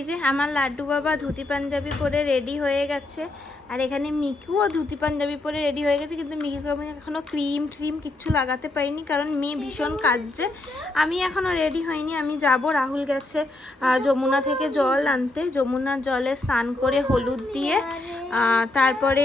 এই যে আমার লাড্ডু বাবা ধুতি পাঞ্জাবি পরে রেডি হয়ে গেছে, আর এখানে মিকুও ধুতি পাঞ্জাবি পরে রেডি হয়ে গেছে, কিন্তু মিকুকে আমি এখনও ক্রিম কিচ্ছু লাগাতে পারিনি, কারণ মেয়ে ভীষণ কাঁদছে। আমি এখনও রেডি হইনি, আমি যাব। রাহুল গেছে যমুনা থেকে জল আনতে, যমুনার জলে স্নান করে হলুদ দিয়ে তারপরে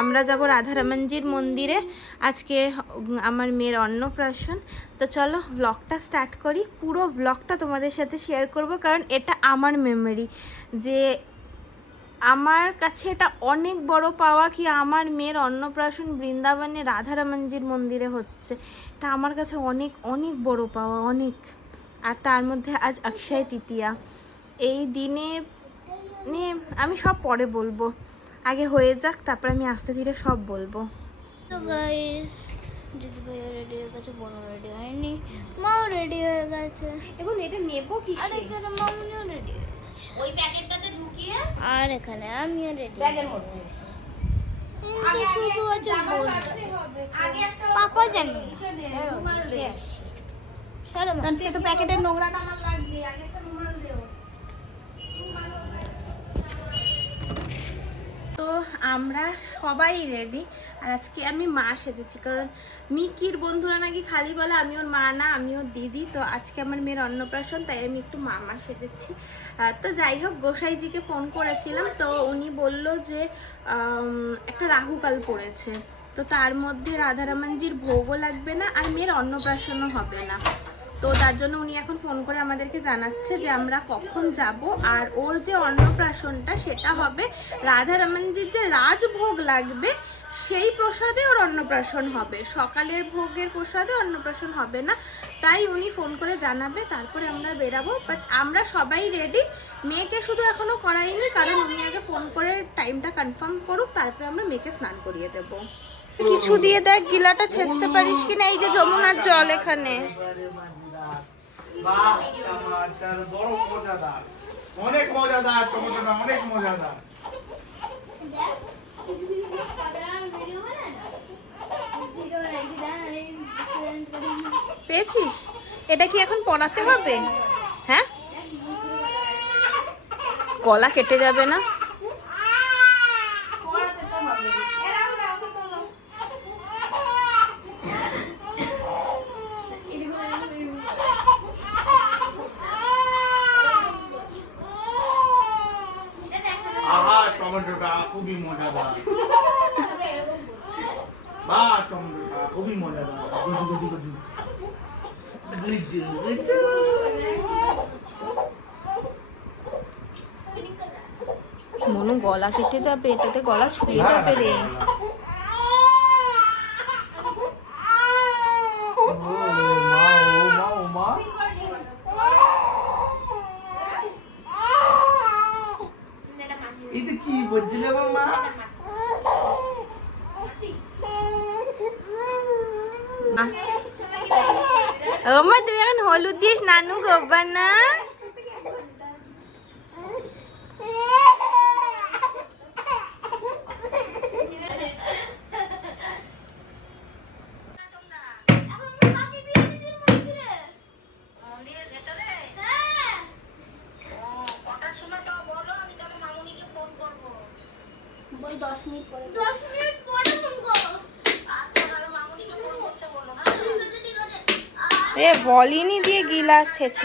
আমরা যাব রাধারমনজির মন্দিরে। আজকে আমার মেয়ের অন্নপ্রাশন। তো চলো ব্লগটা স্টার্ট করি। পুরো ব্লগটা তোমাদের সাথে শেয়ার করব, কারণ এটা আমার মেমোরি। যে আমার কাছে এটা অনেক বড় পাওয়া কি আমার মেয়ের অন্নপ্রাশন বৃন্দাবনে রাধারমনজির মন্দিরে হচ্ছে। এটা আমার কাছে অনেক অনেক বড় পাওয়া, অনেক। আর তার মধ্যে আজ অক্ষয় তৃতীয়া। এই দিনে আমি সব পরে বলবো, আগে হয়ে যাক, তারপর আমি আস্তে ধীরে সব বলবো। তো গাইস, দিদি ভাইয়া রেডি হয়ে গেছে, বোনও রেডি হয়নি, মাও রেডি হয়ে গেছে। এবং এটা নেবো কি? আর এখানে মামিও রেডি হয়ে গেছে, ওই প্যাকেটটাতে ঢুকিয়ে। আর এখানে আমিও রেডি ব্যাগের মধ্যে শুধু আছে আগে একটা পাপা জানে রুমাল দে। সরো মা। সে তো প্যাকেটের নোংরাটা আমার লাগবে, আগে একটা রুমাল দেও। তো আমরা সবাই রেডি, আর আজকে আমি মা সেজেছি, কারণ মিকির বন্ধুরা নাকি খালি বলে আমি ওর মা না, আমি ওর দিদি। তো আজকে আমার মেয়ের অন্নপ্রাশন, তাই আমি একটু মামা সেজেছি। তো যাই হোক, গোসাইজিকে ফোন করেছিলাম, তো উনি বলল যে একটা রাহুকাল পড়েছে, তো তার মধ্যে রাধারমনজির ভোগও লাগবে না, আর মেয়ের অন্নপ্রাশনও হবে না। তো তার জন্য উনি এখন ফোন করে আমাদেরকে জানাচ্ছে যে আমরা কখন যাব। আর ওর যে অন্নপ্রাশনটা সেটা হবে রাধারমনজির যে রাজভোগ লাগবে সেই প্রসাদে ওর অন্নপ্রাশন হবে, সকালের ভোগের প্রসাদে অন্নপ্রাশন হবে না। তাই উনি ফোন করে জানাবে, তারপরে আমরা বেরাবো। বাট আমরা সবাই রেডি, মেয়েকে শুধু এখনো করাইনি, কারণ উনি আগে ফোন করে টাইমটা কনফার্ম করুক, তারপরে আমরা মেয়েকে স্নান করিয়ে দেবো। কিছু দিয়ে দেখ, গিলাটা ছেঁচতে পারিস কিনা। এই যে যমুনার জল এখানে। অনেক মজাদার টমেটোটা, অনেক মজাদার। পেয়েছিস? এটা কি এখন পড়াতে হবে? হ্যাঁ, গলা কেটে যাবে না? আহা, টমেটোটা খুবই মজাদার। বা টমেটোটা খুবই মজাদার। মনু, গলা কেটে যাবে, এটাতে গলা ছুঁয়ে যাবে রে। এটা কি বলছিলে মামা? ও মা, তুমি এখন হলুদ দিয়ে স্নানু করবা না? এ বলিনি দিয়ে গিলা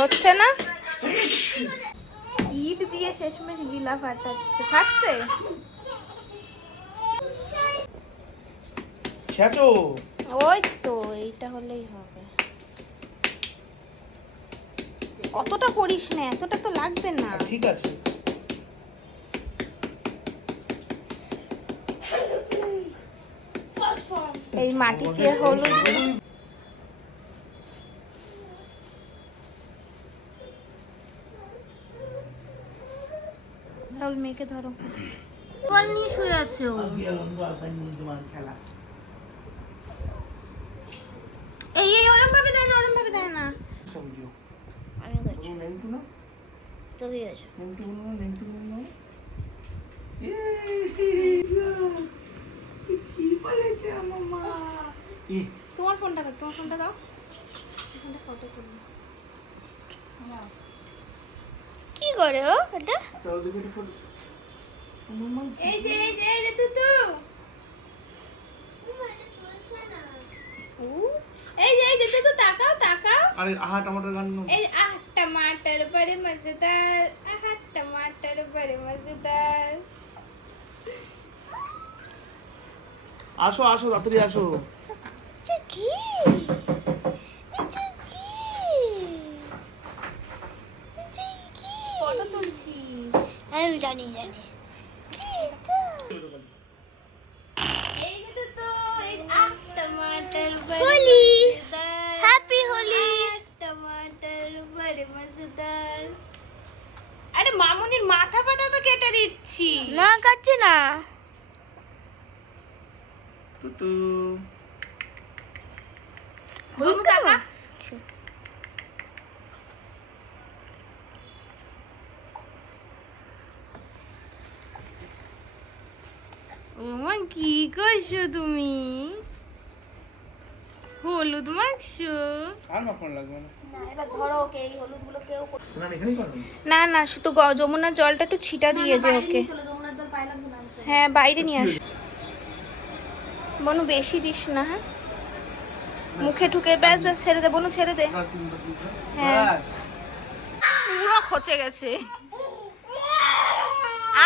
হচ্ছে না, ইট দিয়ে শেষমেশ গিলা ফাটাচ্ছে। ফাটছে? ওই তো, এইটা হলেই হবে। অতটা করিস না, এতটা তো লাগবে না। ঠিক আছে। এই মাটি দিয়ে হলুদ রাহুল, মেয়েকে ধরো। বল নিয়ে শুয়ে আছে ও। এই এই ওরম ভাবে দেয় না, ওরম ভাবে দেয় না। আমি করছি, তো কি আছে? তোমার ফোনটা দাও, তোমার ফোনটা দাও, ফোনটা ফটো তুলো। কি করে ও এটা? এই যে তুতু, এই যে তুতু, তাকাও তাকাও। আরে আহা টমেটোর গান এই टमाटर बड़े मजेदार, टमाटर बड़े मजेदार। আসো আসো তাড়াতাড়ি আসো। এটা কি? এটা কি? এটা কি? ফটো তুলছি। আমি জানি কি এটা? এই যে তুতু, এই टमाटर बड़े होली। मजेदार, হ্যাপি হোলি। टमाटर बड़े मजेदार। আরে মামুনির মাথা পাতা তো কেটে দিচ্ছি। না কাটছি না। তুতু মামু টাকা। ওমা কি করছো তুমি? হলুদ মাখছো? আর মাখন লাগবে না। না এবার ধরো ওকে, এই হলুদগুলো কেউ স্নান এখানেই করো। না না, শুধু যমুনার জলটা একটু ছিটা দিয়ে দে ওকে। যমুনার জল পাই লাগবে না। হ্যাঁ বাইরে নিয়ে আস। বনু বেশি দিস না, হ্যাঁ মুখে ঢুকে। ব্যাস ব্যাস ছেড়ে দে বনু, ছেড়ে দে। হ্যাঁ। ব্যাস। পুরো খচে গেছে।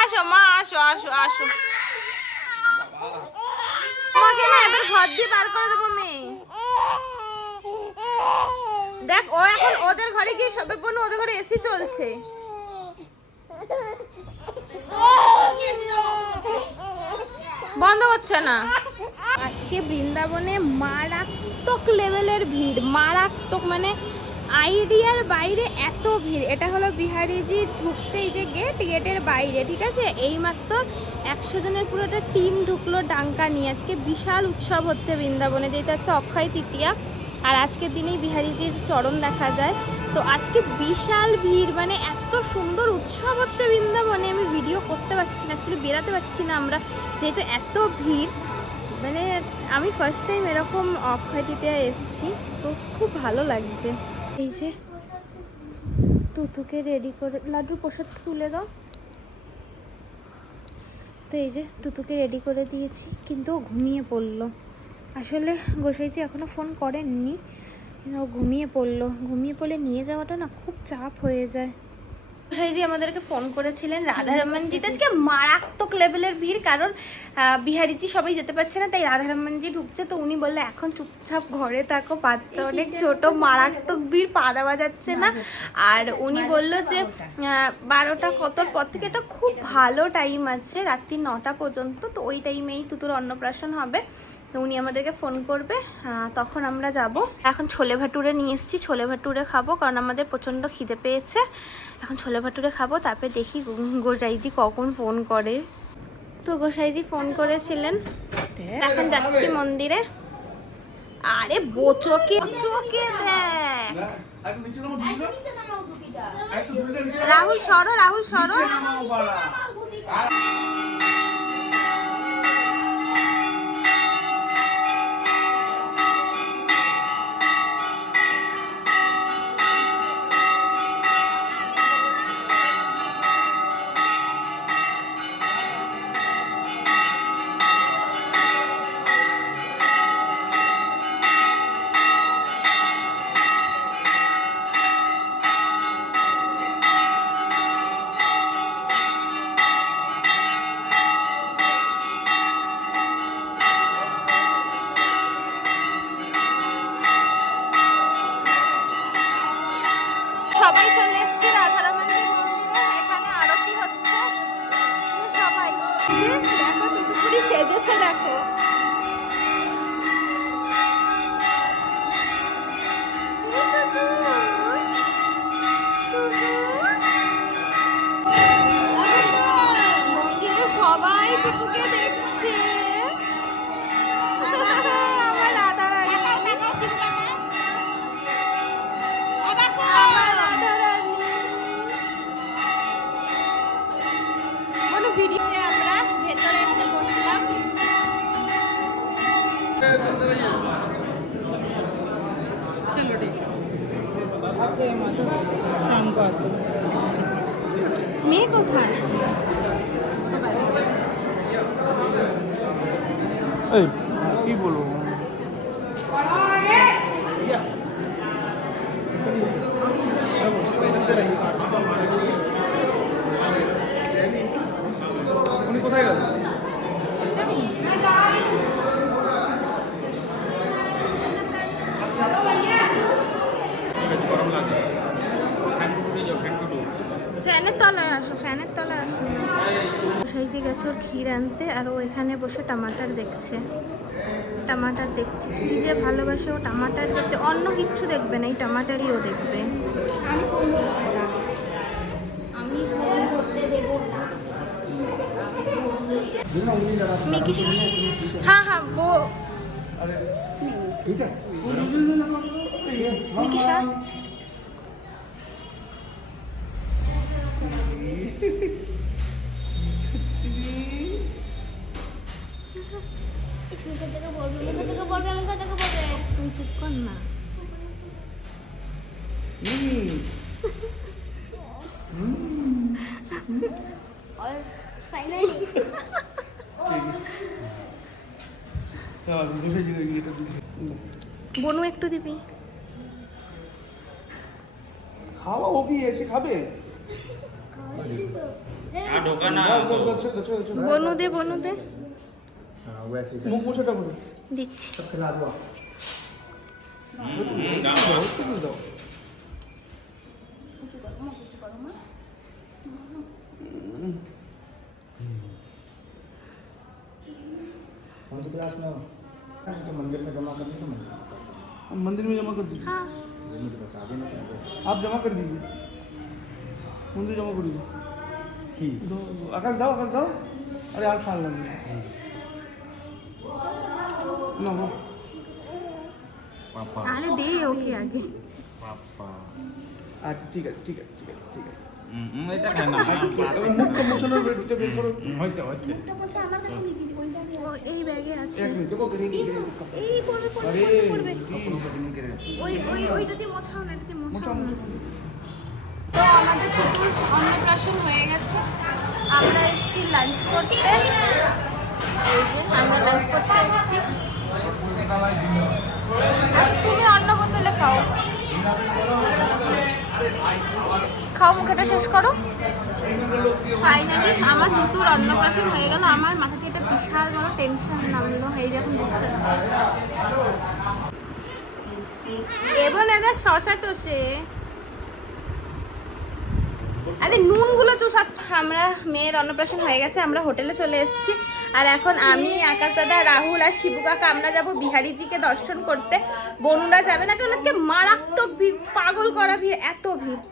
আসো মা, আসো আসো আসো। তোমাকে না এবার ঘর দিয়ে বার করে দেবো মেয়ে। দেখ ও এখন ওদের ঘরে গিয়ে সবে বনু, ওদের ঘরে এসি চলছে। বন্ধ হচ্ছে না। আজকে বৃন্দাবনে মারাত্মক লেভেলের ভিড়, মারাত্মক মানে আইডিয়ার বাইরে এত ভিড়। এটা হলো বিহারিজি ঢুকতে, এই যে গেটের বাইরে, ঠিক আছে। এইমাত্র 100 জনের পুরো একটা টিম ঢুকলো ডাঙ্কা নিয়ে। আজকে বিশাল উৎসব হচ্ছে বৃন্দাবনে, যেহেতু আজকে অক্ষয় তৃতীয়া আর আজকের দিনেই বিহারিজির চরণ দেখা যায়। তো আজকে বিশাল ভিড়, মানে এত সুন্দর উৎসব হচ্ছে বৃন্দাবনে, আমি ভিডিও করতে পারছি না, অ্যাকচুয়ালি বেরাতে পারছি না আমরা, যেহেতু এত ভিড়। মানে আমি ফার্স্ট টাইম এরকম অক্ষয় তৃতীয়া এসেছি, তো খুব ভালো লাগছে। এই যে তুতুকে রেডি করে, লাড্ডুর প্রসাদ তুলে দাও। তো এই যে তুতুকে রেডি করে দিয়েছি, কিন্তু ও ঘুমিয়ে পড়লো। আসলে গোসাইজি এখনও ফোন করেননি, কিন্তু ও ঘুমিয়ে পড়লো। ঘুমিয়ে পড়লে নিয়ে যাওয়াটা না খুব চাপ হয়ে যায়। গোসাইজি আমাদেরকে ফোন করেছিলেন, রাধারমণজিতে আজকে মারাত্মক লেভেলের ভিড়, কারণ বিহারিজি সবাই যেতে পারছে না, তাই রাধারমণজি ঢুকছে। তো উনি বললে এখন চুপচাপ ঘরে থাকো, বাচ্চা অনেক ছোট, মারাত্মক ভিড়, পা দেওয়া যাচ্ছে না। আর উনি বললো যে 12টা কতর পর থেকে এটা খুব ভালো টাইম আছে, রাত্রি 9টা পর্যন্ত। তো ওই টাইমেই তুতুর অন্নপ্রাশন হবে, তো উনি আমাদেরকে ফোন করবে, তখন আমরা যাব। এখন ছোলে ভাটুরে নিয়ে এসেছি, ছোলে ভাটুরে খাবো, কারণ আমাদের প্রচণ্ড খিদে পেয়েছে। এখন ছোলে ভাটুরে খাবো, তারপরে দেখি গোসাইজি কখন ফোন করে। তো গোসাইজি ফোন করেছিলেন, এখন যাচ্ছি মন্দিরে। আরে বোচকে চোখে দেখ। রাহুল সরো, রাহুল সরো। সবাই চলে এসছে রাধারমণজির মন্দিরে, এখানে আরতি হচ্ছে। সবাই দেখো টুকুরি সেজেছে, দেখো মন্দিরে সবাই টুকুকে দেখছে। আমার রাধা রানী, ভিডিওতে আমরা ভেতরে এসে বসলাম। चलो ठीक है आपके शाम को आते हैं মেয়ে কোথায়? এই কি বলবো উনি কোথায় গেল? ফ্যানের তলায় আসো, ফ্যানের তলায় আসো। সেই যে গেছে ওর ক্ষীর আনতে, আর ও এখানে বসে টমাটার দেখছে। টমাটার দেখছে, কি যে ভালোবাসে ও টমাটার দেখতে, অন্য কিচ্ছু দেখবে না, এই টমাটারই ও দেখবে। मिकी हाँ हाँ वो ठीक है मिकी शाह तुम चुप कर ना। और फाइनली বনু একটু দিবি। খাওয়া ও কি এসে খাবে? বনু দে, বনু দে, हाँ वैसे ही মুখ মুছাটা বলো। দিচ্ছি। सब खिला दो দাও। कौन सी क्लास में हो? तो मंदिर में जमा करनी तो मंदिर में हम मंदिर में जमा कर दीजिए। हाँ ये मुझे बता देना तो आप जमा कर दीजिए, मंदिर जमा कर दीजिए। ठीक दो आकाश जाओ, आकाश जाओ। अरे आप खान लगे ना वो पापा আরে দে ওকে আগে। पापा अच्छा ठीक है ठीक है ठीक है ठीक है। এটা খায় না মুখটা মুছানোর বেরটা বের করো। হইতে হইতে ও এই ব্যাগে আছে। এক মিনিট। देखो गिरेगी गिरेगी এই পড়বে পড়বে আরে পড়বে। कपड़ों पर नहीं गिरे ওই ওই ওইটা দিয়ে মোছাও না, এটা দিয়ে মোছাও না। মোছাও। তো আমাদের টুকুর অন্নপ্রাশন হয়ে গেছে, আমরা এসেছি লাঞ্চ করতে। এই যে আমরা লাঞ্চ করতে এসেছি। আর তুমি অন্ন বোতলে খাও, খাও, মুখেটা শেষ করো। ফাইনালি আমার দুতুর অন্নপ্রাশন হয়ে গেল। আমার মাথা থেকে একটা বিশাল বড় টেনশন নামলো, এই যখন দেখতে এবং এদের শশা চষে, আরে নুনগুলো চুষাচ্ছ। আমরা মেয়ের অন্নপ্রাশন হয়ে গেছে, আমরা হোটেলে চলে এসেছি। আর এখন আমি, আকাশ দাদা, রাহুল আর শিবু কাকা আমরা যাবো বিহারিজিকে দর্শন করতে। বনুরা যাবে না, কারণ আজকে মারাত্মক ভিড়, পাগল করা ভিড়, এত ভিড়।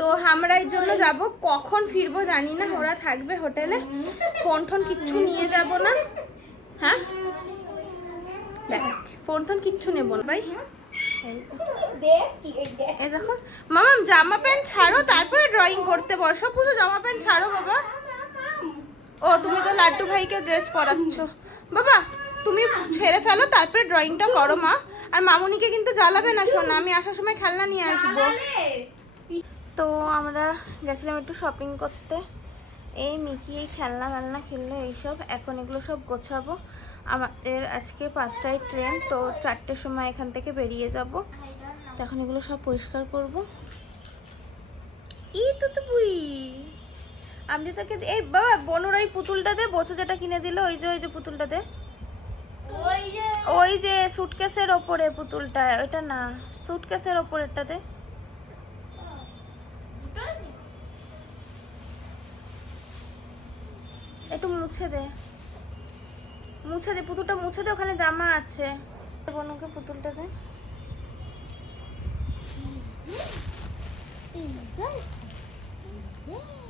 তো আমরা এই জন্য যাবো, কখন ফিরবো জানি না। ওরা থাকবে হোটেলে, ফোন টোন কিচ্ছু নিয়ে যাব না। হ্যাঁ দেখাচ্ছি, ফোন টোন কিচ্ছু নেবো না ভাই। এই দেখো মামাম, জামা প্যান্ট ছাড়ো তারপরে ড্রয়িং করতে বসো। পুরো জামা প্যান্ট ছাড়ো বাবা। ও তুমি তো লাড্ডু ভাইকে ড্রেস পরাচ্ছ বাবা, তুমি ছেড়ে ফেলো তারপরে ড্রয়িংটা করো মা। আর মামুনিকে কিন্তু জ্বালাবে না শোনা, আমি আসার সময় খেলনা নিয়ে আসবো। তো আমরা গেছিলাম একটু শপিং করতে। এই মিকি এই খেলনা মেলনা খেললো এইসব, এখন এগুলো সব গোছাবো। আমাদের আজকে 5টায় ট্রেন, তো 4টের সময় এখান থেকে বেরিয়ে যাব। তো এখন এগুলো সব পরিষ্কার করবো। ই তো বুই আমি তোকে এই বাবা বনুর ওই পুতুলটা দে, বছর যেটা কিনে দিল, ওই যে পুতুলটা দে। ওই যে সুটকেসের ওপরে পুতুলটা, ওইটা না, সুটকেসের ওপরেরটা দে। একটু মুছে দে, মুছে দে পুতুলটা, মুছে দে, ওখানে জামা আছে। বনুকে পুতুলটা দে। Good.